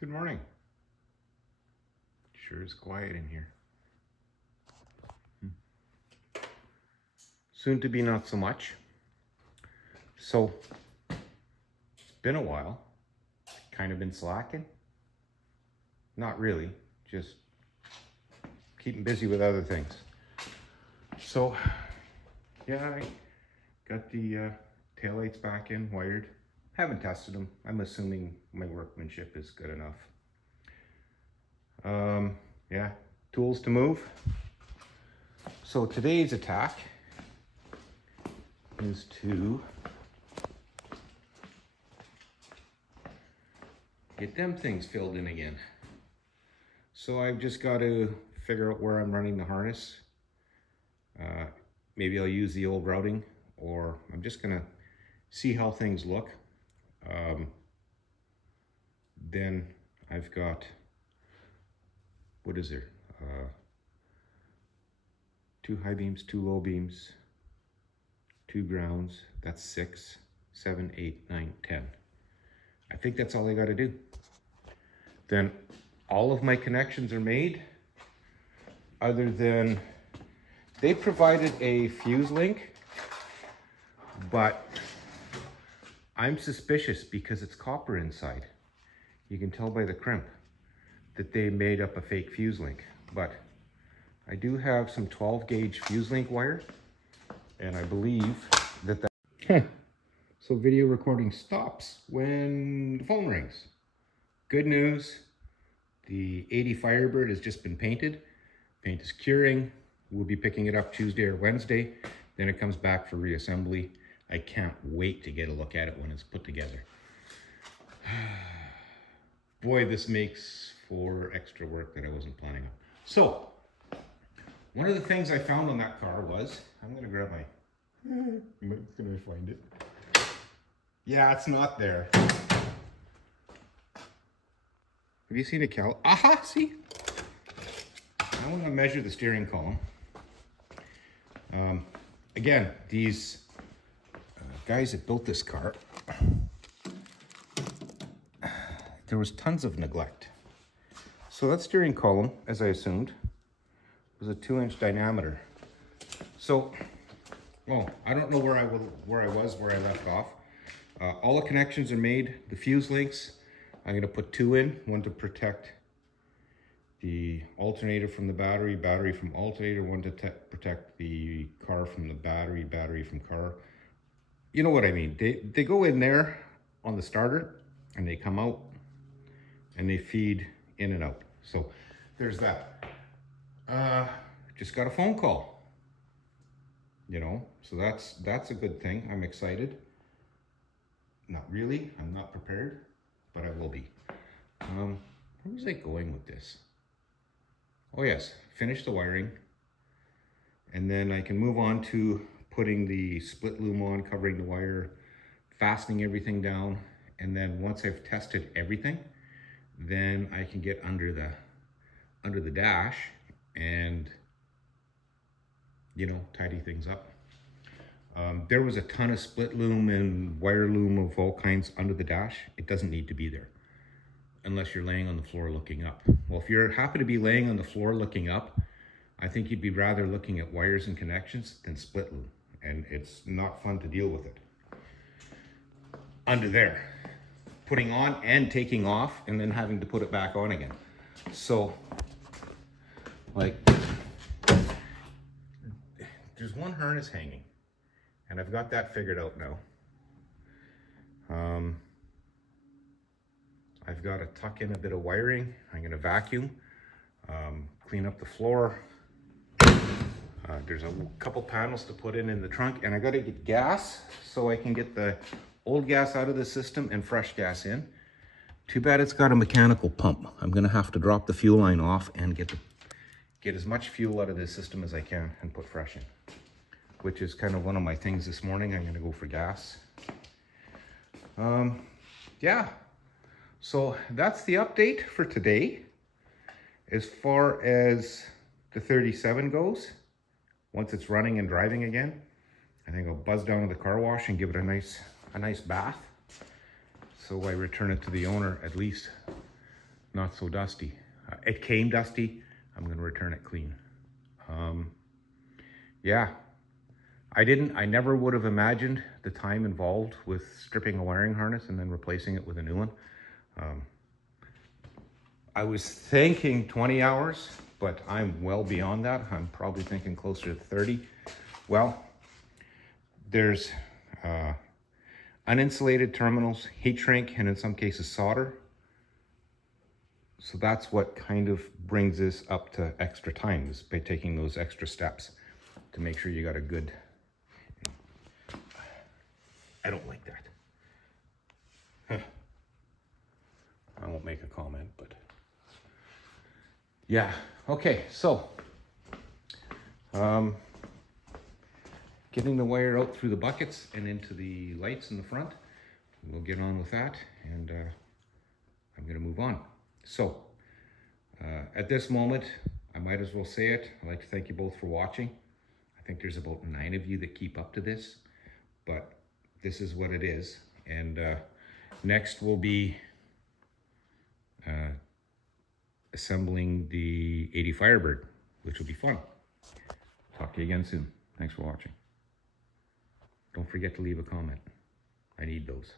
Good morning. Sure is quiet in here. Soon to be not so much. So, it's been a while. Kind of been slacking. Not really, just keeping busy with other things. So, yeah, I got the taillights back in, wired. Haven't tested them. I'm assuming my workmanship is good enough. Yeah, tools to move. So today's attack is to get them things filled in again. So I've just got to figure out where I'm running the harness. Maybe I'll use the old routing, or I'm just gonna see how things look. Then I've got, what is there? 2 high beams, 2 low beams, 2 grounds. That's 6, 7, 8, 9, 10. I think that's all I got to do. Then all of my connections are made, other than they provided a fuse link, but I'm suspicious because it's copper inside. You can tell by the crimp that they made up a fake fuse link, but I do have some 12 gauge fuse link wire, and I believe that so video recording stops when the phone rings. Good news, the 80 Firebird has just been painted. Paint is curing. We'll be picking it up Tuesday or Wednesday. Then it comes back for reassembly. I can't wait to get a look at it when it's put together. Boy, this makes for extra work that I wasn't planning on. So, one of the things I found on that car was, I'm gonna grab my, I'm gonna find it. Yeah, it's not there. Have you seen a aha, see? I want to measure the steering column. Again, these guys that built this car, there was tons of neglect. So that steering column, as I assumed, was a 2-inch diameter. So, I don't know where I left off. All the connections are made. The fuse links, I'm going to put 2 in, one to protect the alternator from the battery, battery from alternator, one to protect the car from the battery, battery from car. You know what I mean. They go in there on the starter and they come out and they feed in and out. So there's that. Just got a phone call, so that's a good thing. I'm excited. Not really, I'm not prepared, but I will be. Where was I going with this? Oh yes, finish the wiring, and then I can move on to putting the split loom on, covering the wire, fastening everything down, and then once I've tested everything, then I can get under the dash and tidy things up. There was a ton of split loom and wire loom of all kinds under the dash. It doesn't need to be there unless you're laying on the floor looking up. Well, if you're happy to be laying on the floor looking up, I think you'd be rather looking at wires and connections than split loom, and it's not fun to deal with it under there, putting on and taking off and then having to put it back on again. So there's one harness hanging, and I've got that figured out now. I've got to tuck in a bit of wiring. I'm going to vacuum, clean up the floor. There's a couple panels to put in the trunk, and I got to get gas so I can get the old gas out of the system and fresh gas in. Too bad it's got a mechanical pump. I'm going to have to drop the fuel line off and get as much fuel out of this system as I can and put fresh in, which is kind of one of my things this morning. I'm going to go for gas. Yeah, so that's the update for today. As far as the 37 goes, once it's running and driving again, I think I'll buzz down to the car wash and give it a nice bath. So I return it to the owner at least not so dusty. It came dusty. I'm going to return it clean. Yeah, I never would have imagined the time involved with stripping a wiring harness and then replacing it with a new one. I was thinking 20 hours, but I'm well beyond that. I'm probably thinking closer to 30. Well, there's uninsulated terminals, heat shrink, and in some cases solder. So that's what kind of brings this up to extra time, is by taking those extra steps to make sure you got a good... I don't like that. I won't make a comment, but... Yeah, okay, so... getting the wire out through the buckets and into the lights in the front. We'll get on with that, and I'm gonna move on. So, at this moment, I might as well say it. I'd like to thank you both for watching. I think there's about 9 of you that keep up to this, but this is what it is. And next will be assembling the 80 Firebird, which will be fun. Talk to you again soon. Thanks for watching. Don't forget to leave a comment. I need those.